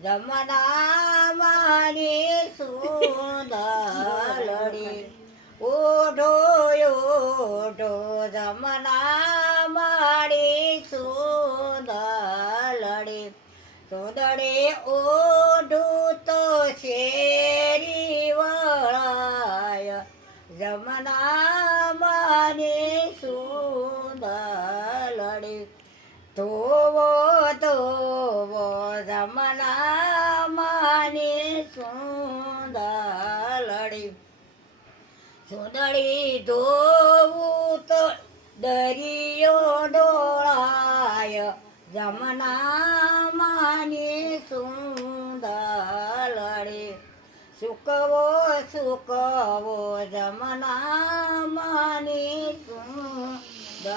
જમના મારી સુંદરડી ઓઢો ઓઢો જમના મારી સુંદરડી સુંદરી ઓઢું તો શેરી વળાય જમના મારી સુંદરડી ધોવો ધોવો જમના માની સુંદરડી સુંદરી ધોવું તો દરિયો ડોળાય જમના માની સુંદરડી સુકવો સુકવો જમના માની સુંદરડી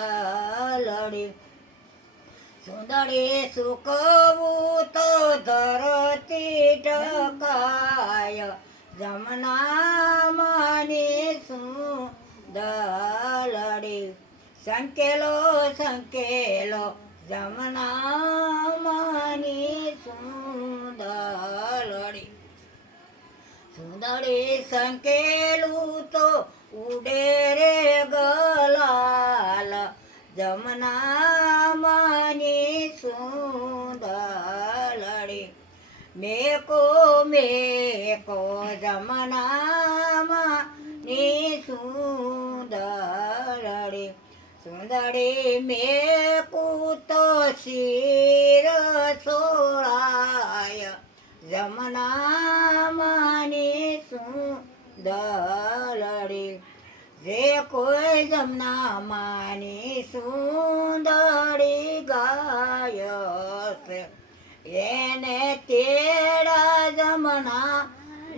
સુંદરી સુકવું તો ધરતી ઢકાય જમના માની સુંદરડી સંકેલો સંકેલો જમના માની સુંદરડી સુંદરી સંકેલું તો ઉડે રે ગલાલ જમના માની સુંદરડી મેકો મેકો જમના માની સુંદરડી સુંદરી મેકું તો શિર સોળાય જમના માની સુંદરડી જે કોઈ જમના માની સુંદરી ગાય છે એને તેડા જમના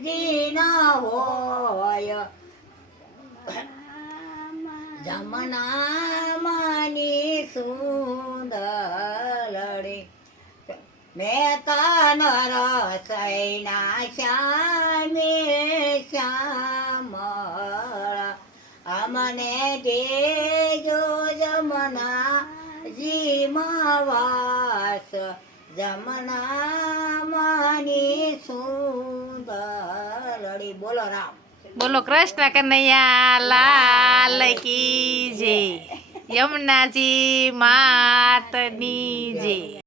જીના હોય જમના માની સુંદરડી મહેતા નરસૈના શ્યામે શ્યામળા અમને દેજો જમના જીમવાસ જમના માની સુંદરડી બોલો રામ બોલો કૃષ્ણ કનૈયા લાલ કી જય યમુનાજી માતની જય।